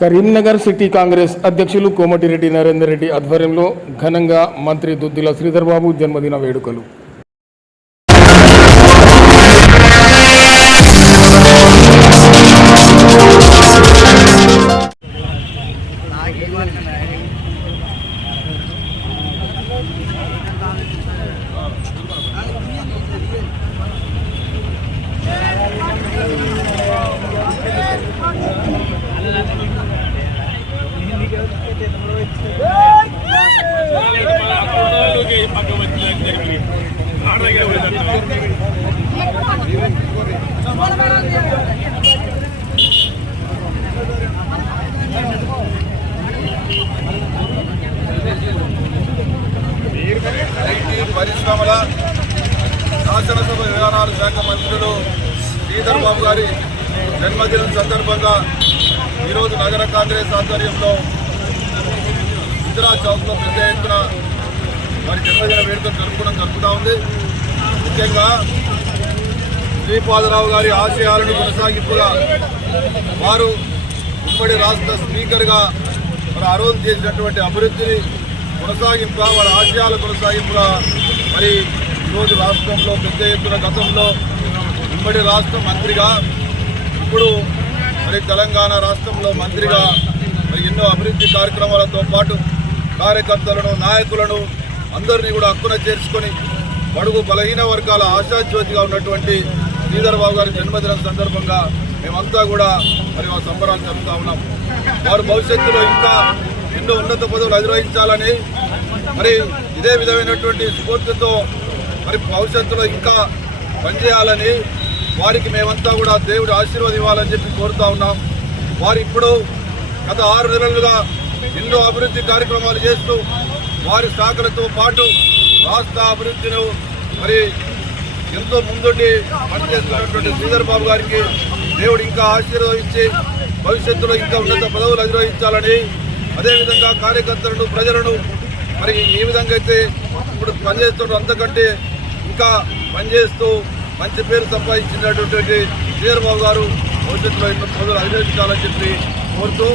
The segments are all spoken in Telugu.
కరీంనగర్ సిటీ కాంగ్రెస్ అధ్యక్షులు కోమటిరెడ్డి నరేందర్ రెడ్డి ఆధ్వర్యంలో ఘనంగా మంత్రి దుద్దిల శ్రీధర్బాబు జన్మదిన వేడుకలు. పరిశ్రమల శాసనసభ విధానాల శాఖ మంత్రులు శ్రీధర్ బాబు గారి జన్మదినం సందర్భంగా ఈరోజు నగర కాంగ్రెస్ ఆధ్వర్యంలో ఇందిరా చౌక్లో పెద్ద ఎత్తున వారి జన్మదిన వేడుకలు జరుపుకోవడం జరుగుతూ ఉంది. ముఖ్యంగా శ్రీపాదరావు గారి ఆశయాలను కొనసాగింపుగా వారు ఉమ్మడి రాష్ట్ర స్పీకర్గా మరి ఆ రోజు చేసినటువంటి అభివృద్ధిని కొనసాగింపుగా వారి ఆశయాల కొనసాగింపుగా మరి ఈరోజు రాష్ట్రంలో పెద్ద ఎత్తున గతంలో ఉమ్మడి రాష్ట్ర మంత్రిగా ఇప్పుడు మరి తెలంగాణ రాష్ట్రంలో మంత్రిగా మరి ఎన్నో అభివృద్ధి కార్యక్రమాలతో పాటు కార్యకర్తలను నాయకులను అందరినీ కూడా హక్కున చేర్చుకొని బడుగు బలహీన వర్గాల ఆశాజ్యోతిగా ఉన్నటువంటి శ్రీధర్ బాబు గారి జన్మదినం సందర్భంగా మేమంతా కూడా మరి వారి సంబరాలు జరుపుతా ఉన్నాం. వారు భవిష్యత్తులో ఇంకా ఎన్నో ఉన్నత పదవులు అధిరోహించాలని మరి ఇదే విధమైనటువంటి స్ఫూర్తితో మరి భవిష్యత్తులో ఇంకా పనిచేయాలని వారికి మేమంతా కూడా దేవుడు ఆశీర్వాదం ఇవ్వాలని చెప్పి కోరుతా ఉన్నాం. వారు ఇప్పుడు గత ఆరు నెలలుగా ఎన్నో అభివృద్ధి కార్యక్రమాలు చేస్తూ వారి శాఖలతో పాటు రాష్ట్ర అభివృద్ధిని మరి ఎంతో ముందుండి పనిచేస్తున్నటువంటి శ్రీధర్ బాబు గారికి దేవుడు ఇంకా ఆశీర్వదించి భవిష్యత్తులో ఇంకా ఉన్నత పదవులు అధిరోహించాలని అదేవిధంగా కార్యకర్తలను ప్రజలను మరి ఏ విధంగా అయితే ఇప్పుడు పనిచేస్తున్నారు అంతకంటే ఇంకా పనిచేస్తూ మంచి పేరు సంపాదించినటువంటి శ్రీధర్ బాబు గారు భవిష్యత్తులో ఇంకా పదవులు అధిరోహించాలని చెప్పి కోరుతూ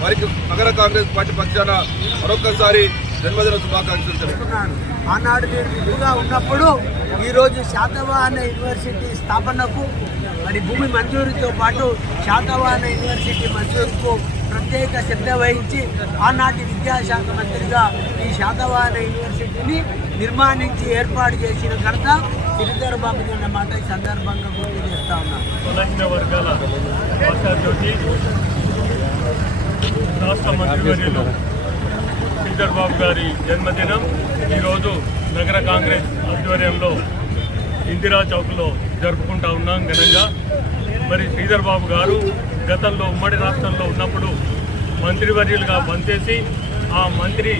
వారికి నగర కాంగ్రెస్ పార్టీ పక్షాన మరొకసారి జన్మదిన శుభాకాంక్షలు తెలుపుతున్నాను ఆనాడు నేను విధుగా ఉన్నప్పుడు ఈరోజు శాతవాహన యూనివర్సిటీ స్థాపనకు మరి భూమి మంజూరుతో పాటు శాతవాహన యూనివర్సిటీ మంజూరుకు ప్రత్యేక శ్రద్ధ వహించి ఆనాటి విద్యాశాఖ మంత్రిగా ఈ శాతవాహన యూనివర్సిటీని నిర్మాణించి ఏర్పాటు చేసిన ఘనత శ్రీధర్ బాబు అన్న మాట ఈ సందర్భంగా గుర్తు చేస్తా వర్గాల ఆశాజ్యోతి రాష్ట్ర మంత్రివర్యులు శ్రీధర్ బాబు గారి జన్మదినం ఈరోజు నగర కాంగ్రెస్ ఆధ్వర్యంలో ఇందిరా చౌక్లో జరుపుకుంటా ఉన్నాం ఘనంగా. మరి శ్రీధర్ బాబు గారు గతంలో ఉమ్మడి రాష్ట్రంలో ఉన్నప్పుడు మంత్రివర్యులుగా పనిచేసి ఆ మంత్రి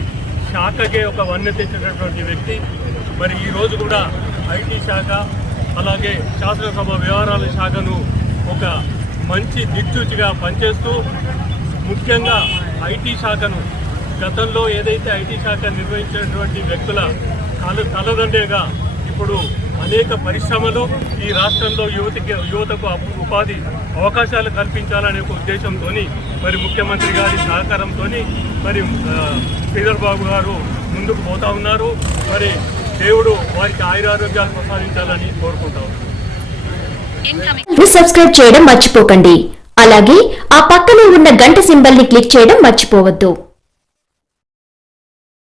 శాఖకే ఒక వన్య తెచ్చినటువంటి వ్యక్తి. మరి ఈరోజు కూడా ఐటీ శాఖ అలాగే శాసనసభ వ్యవహారాల శాఖను ఒక మంచి దిక్చూచిగా పనిచేస్తూ ముఖ్యంగా ఐటీ శాఖను గతంలో ఏదైతే ఐటీ శాఖ నిర్వహించినటువంటి వ్యక్తుల కల తలదండేగా ఇప్పుడు అనేక పరిశ్రమలు ఈ రాష్ట్రంలో యువతికి యువతకు ఉపాధి అవకాశాలు కల్పించాలనే ఒక ఉద్దేశంతో మరి ముఖ్యమంత్రి గారి సహకారంతో మరి ఆ, శ్రీధర్ బాబు గారు ముందుకు పోతా ఉన్నారు. మరి దేవుడు వారికి ఆయురారోగ్యాలు ప్రసాదించాలని కోరుకుంటా సబ్స్క్రైబ్ చేయడం మర్చిపోకండి. అలాగే ఆ పక్కనే ఉన్న గంట సింబల్ని క్లిక్ చేయడం మర్చిపోవద్దు.